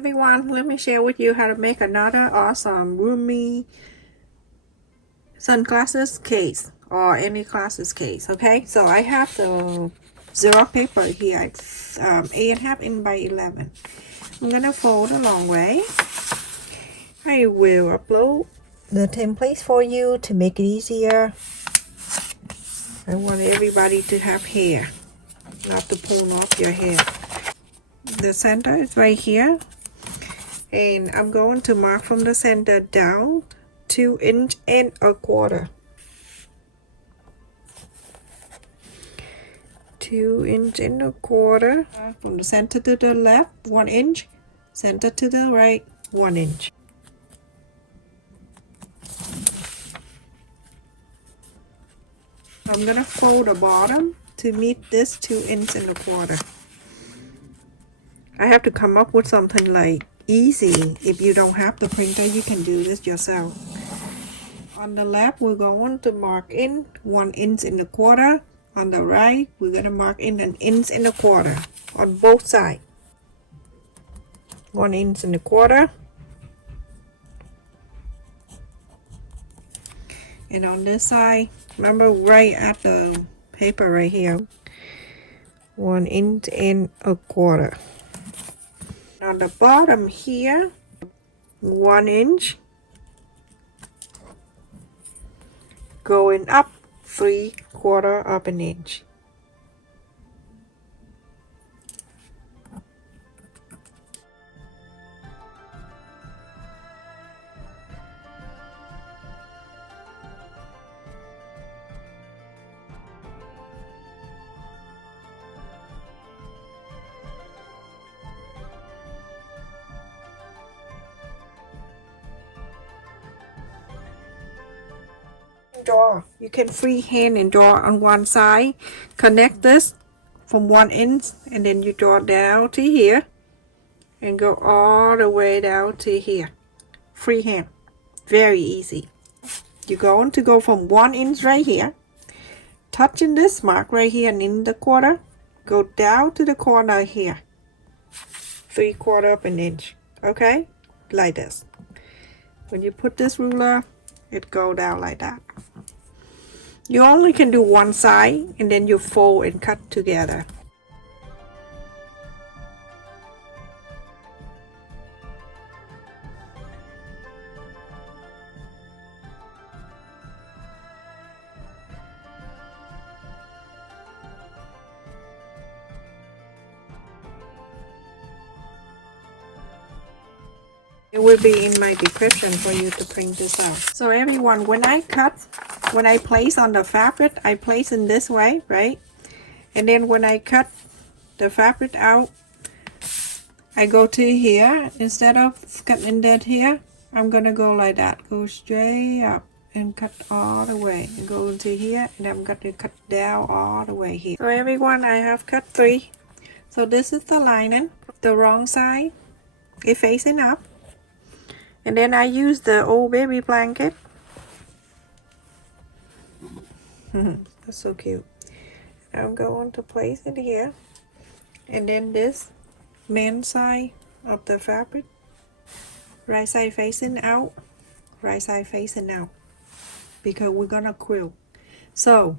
everyone, let me share with you how to make another awesome roomy sunglasses case or any glasses case. Okay, so I have the zero paper here. It's 8.5 inch by 11. I'm gonna fold a long way. I will upload the templates for you to make it easier. I want everybody to have hair, not to pull off your hair. The center is right here, and I'm going to mark from the center down 2 inch and a quarter. 2 inch and a quarter. From the center to the left 1 inch, center to the right 1 inch. I'm gonna fold the bottom to meet this 2 inch and a quarter. I have to come up with something like easy. If you don't have the printer, you can do this yourself. On the left, we're going to mark in 1 inch and a quarter. On the right, we're gonna mark in 1 inch and a quarter on both sides. 1 inch and a quarter. And on this side, remember right at the paper right here, 1 inch and a quarter. On the bottom here, 1 inch, going up 3/4 of an inch. Draw. You can freehand and draw on one side. Connect this from 1 inch, and then you draw down to here and go all the way down to here. Freehand. Very easy. You're going to go from 1 inch right here, touching this mark right here and in the quarter, go down to the corner here, 3/4 of an inch. Okay, like this. When you put this ruler, it go down like that. You only can do one side, and then you fold and cut together. It will be in my description for you to print this out. So everyone, when I place on the fabric, I place in this way, right? And then when I cut the fabric out, I go to here. Instead of cutting that here, I'm gonna go like that. Go straight up and cut all the way. And go into here, and I'm gonna cut down all the way here. So everyone, I have cut 3. So this is the lining. The wrong side is facing up. And then I use the old baby blanket. That's so cute. I'm going to place it here. And then this main side of the fabric. Right side facing out. Right side facing out. Because we're gonna quilt. So,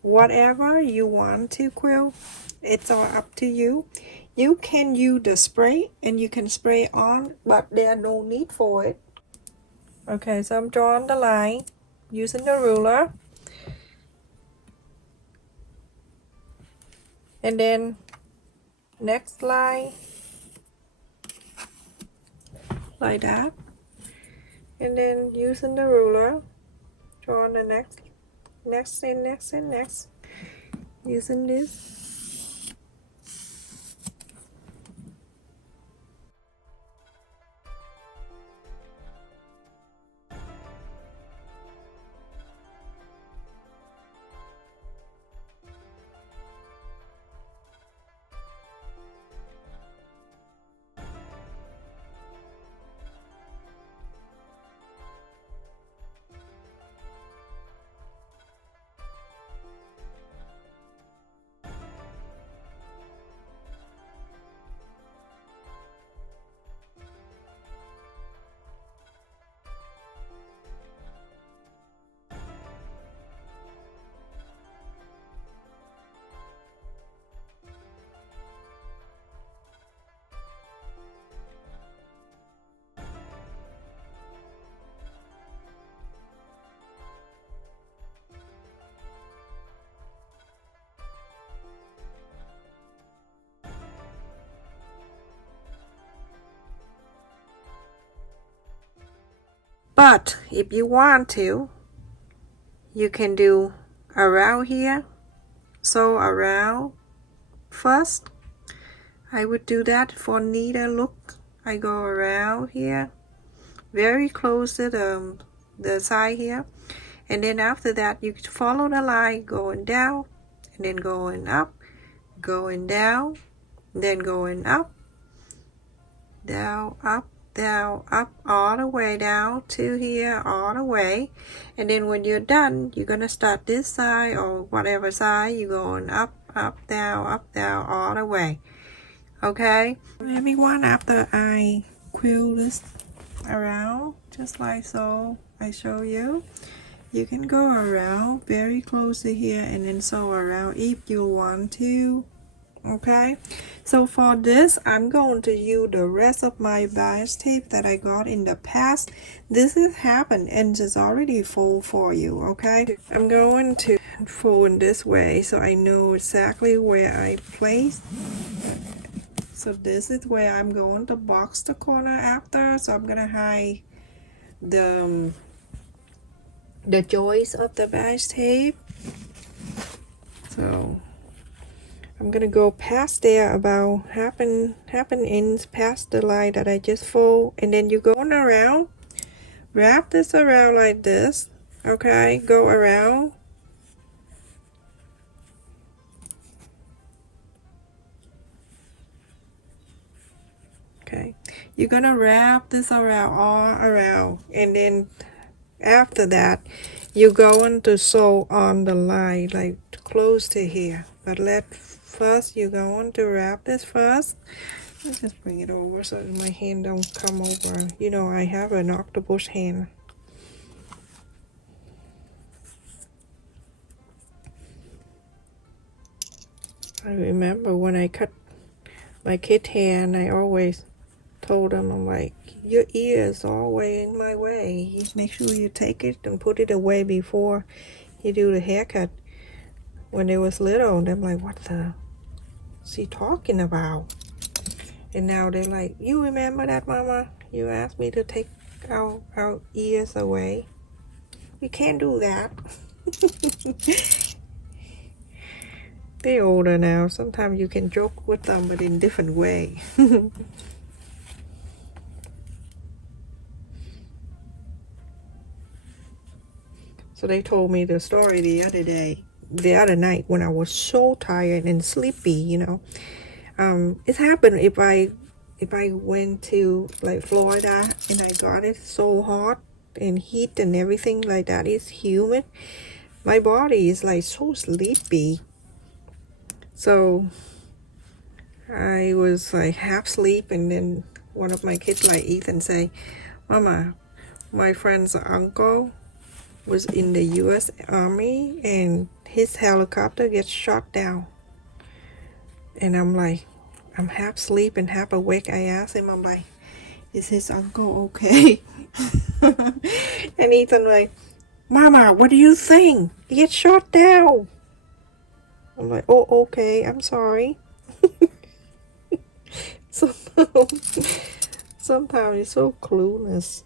whatever you want to quilt, it's all up to you. You can use the spray and you can spray on, but there's no need for it. Okay, so I'm drawing the line using the ruler. And then next line like that. And then using the ruler, drawing the next using this. But if you want to, you can do around here, sew around first. I would do that for neater look. I go around here, very close to the side here, and then after that you follow the line going down, and then going up, going down, then going up, down, up, all the way down to here, all the way. And then when you're done, you're gonna start this side or whatever side you're going up, down, all the way. Okay, everyone, after I quill this around just like so I show you, you can go around very close to here and then sew around if you want to. Okay, so for this I'm going to use the rest of my bias tape that I got in the past. This has happened and it's already full for you. Okay, I'm going to fold this way so I know exactly where I place. So this is where I'm going to box the corner after. So I'm gonna hide the joist of the bias tape. So I'm gonna go past there about half an inch past the line that I just fold, and then you're going around, wrap this around like this. Okay, go around. Okay, you're gonna wrap this around, all around, and then after that you're going to sew on the line like close to here. But first you're going to wrap this first. Let's just bring it over so my hand don't come over. You know, I have an octopus hand. I remember when I cut my kid hair, and I always told them, I'm like, your ear is always in my way. You make sure you take it and put it away before you do the haircut. When they was little, they're like, what the is he talking about? And now they're like, you remember that, Mama? You asked me to take our ears away. We can't do that. They're older now. Sometimes you can joke with them, but in different way. So they told me the story the other night when I was so tired and sleepy, you know. It happened if I went to like Florida and I got it so hot and heat and everything like that, it's humid. My body is like so sleepy. So I was like half asleep, and then one of my kids like Ethan say, Mama, my friend's uncle was in the US Army and his helicopter gets shot down. And I'm like, I'm half asleep and half awake. I asked him, I'm like, is his uncle okay? And Ethan like, Mama, what do you think? He gets shot down. I'm like, oh, okay, I'm sorry. So sometimes it's so clueless.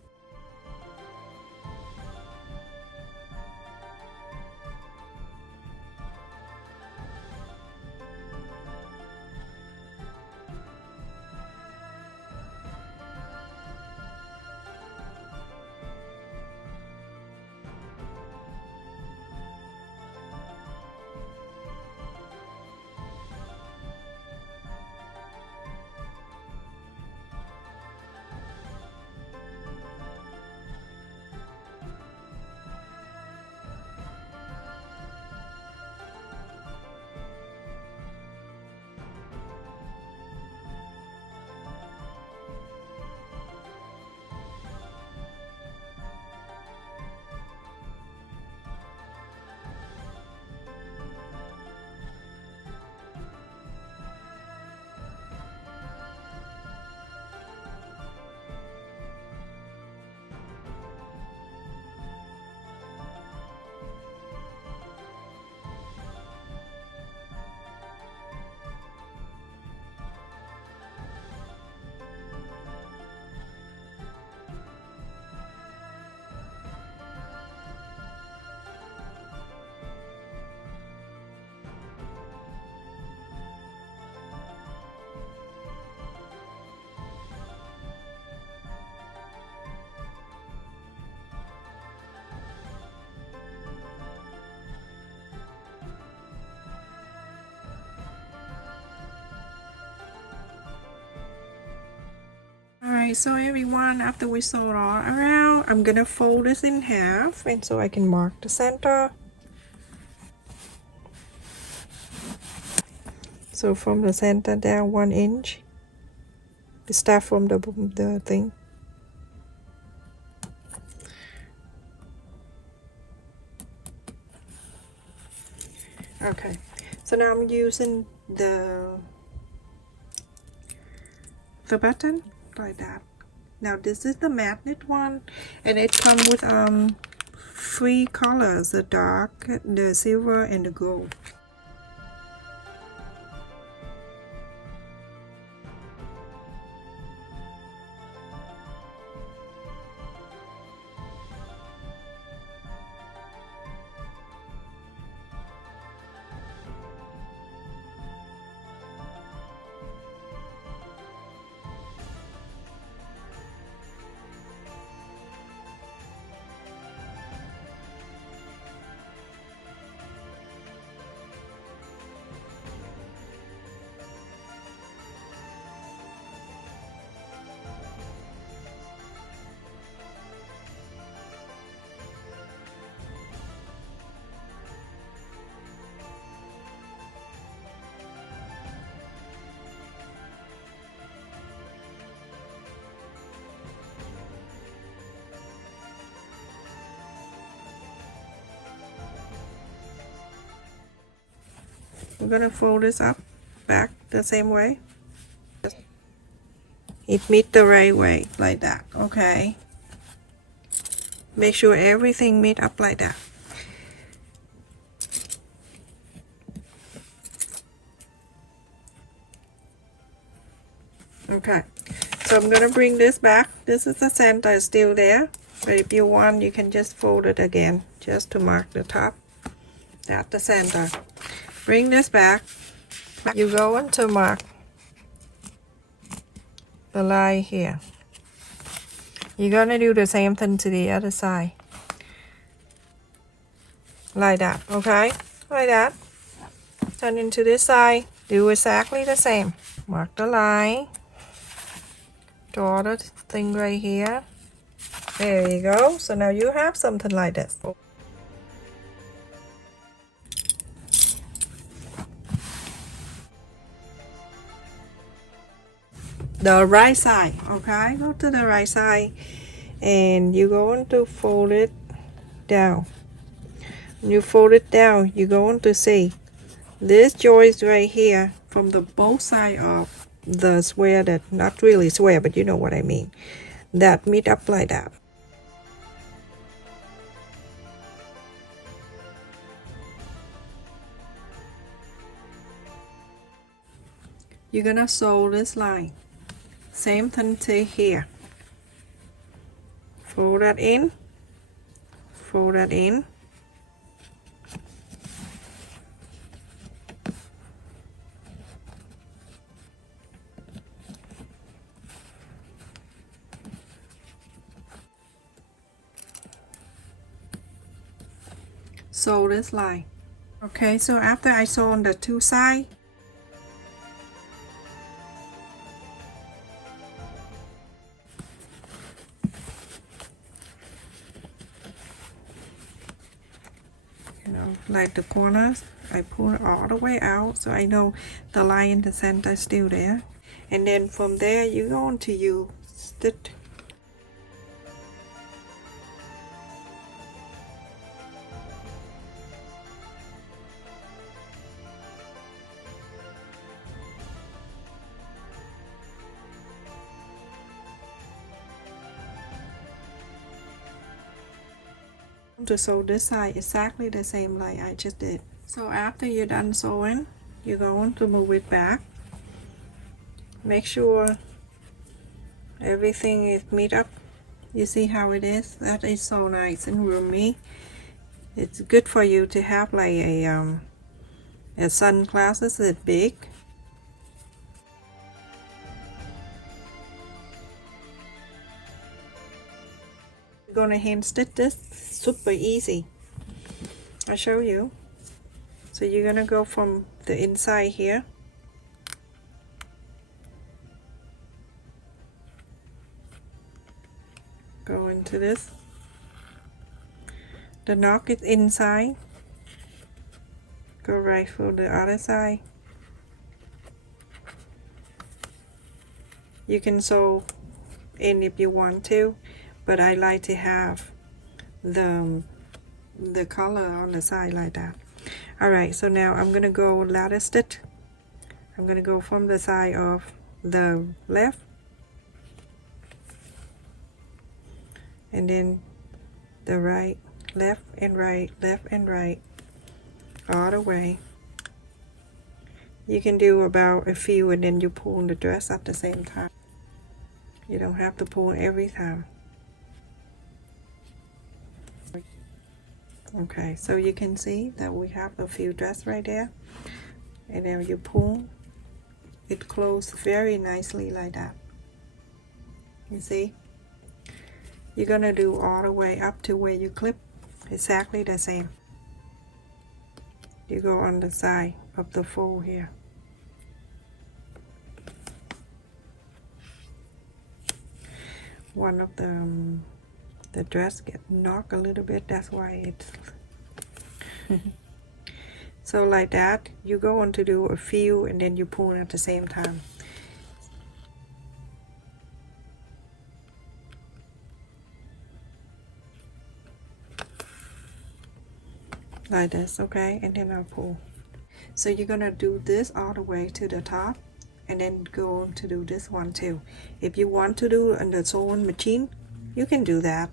Alright, so everyone, after we sew it all around, I'm gonna fold this in half, and so I can mark the center. So from the center down 1 inch. We start from the thing. Okay, so now I'm using the button like that. Now this is the magnet one, and it comes with 3 colors: the dark, the silver, and the gold. We're gonna fold this up back the same way. It meet the right way like that. Okay, make sure everything meet up like that. Okay, so I'm gonna bring this back. This is the center still there, but if you want, you can just fold it again just to mark the top. That's the center. Bring this back. You go on to mark the line here. You're gonna do the same thing to the other side. Like that, okay? Like that. Turn into this side. Do exactly the same. Mark the line. Draw the thing right here. There you go. So now you have something like this. The right side, okay? Go to the right side, and you're going to fold it down. When you fold it down, you're going to see this joist right here from the both side of the square, that not really square, but you know what I mean, that meet up like that. You're gonna sew this line, same thing to here. Fold that in, fold that in. Sew this line. Okay, so after I sew on the 2 sides, like the corners, I pull it all the way out so I know the line in the center is still there, and then from there you're going to use stitch. To sew this side exactly the same like I just did. So after you're done sewing, you're going to move it back. Make sure everything is meet up. You see how it is? That is so nice and roomy. It's good for you to have like a sunglasses that big. You're gonna hand stitch this super easy. I'll show you. So you're gonna go from the inside here, go into this. The knock is inside. Go right for the other side. You can sew in if you want to, but I like to have the color on the side like that. Alright, so now I'm gonna go ladder stitch. I'm gonna go from the side of the left, and then the right, left and right, left and right, all the way. You can do about a few and then you pull the dress at the same time. You don't have to pull every time. Okay, so you can see that we have a few dress right there, and then you pull it close very nicely like that. You see, you're gonna do all the way up to where you clip, exactly the same. You go on the side of the fold here. One of the dress get knocked a little bit, that's why it's so like that. You go on to do a few and then you pull at the same time. Like this, okay, and then I'll pull. So you're gonna do this all the way to the top, and then go on to do this one too. If you want to do on the sewing machine, you can do that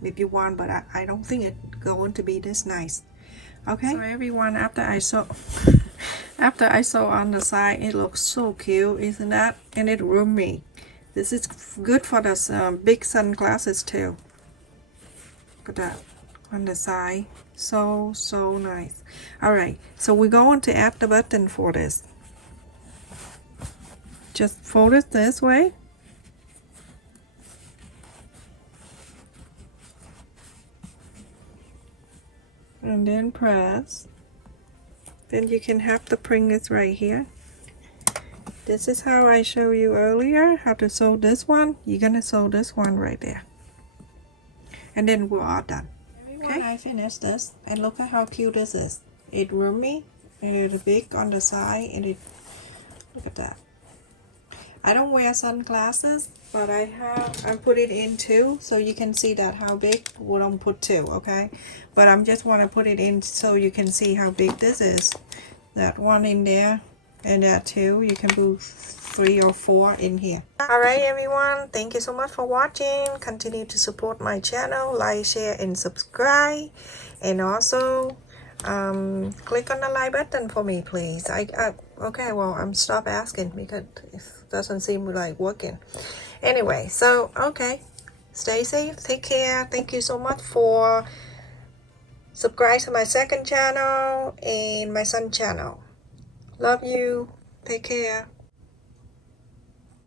if you want, but I don't think it's going to be this nice. Okay, so everyone, after I sew on the side, it looks so cute, isn't that? And it roomy. This is good for the big sunglasses too. Look at that on the side, so nice. All right, so we're going to add the button for this. Just fold it this way, and then press. Then you can have the pringles right here. This is how I showed you earlier how to sew this one. You're gonna sew this one right there, and then we're all done. Okay, I finished this, and look at how cute this is. It's roomy, and it's big on the side, and it, look at that. I don't wear sunglasses, but I put it in two, so you can see that how big. We don't put two, okay? But I'm just want to put it in so you can see how big this is. That one in there, and that two. You can put 3 or 4 in here. Alright everyone, thank you so much for watching. Continue to support my channel, like, share, and subscribe. And also, click on the like button for me, please. Okay, well, I'm stop asking because it doesn't seem like working. Anyway, so okay, stay safe, take care. Thank you so much for subscribe to my second channel and my son channel. Love you. Take care.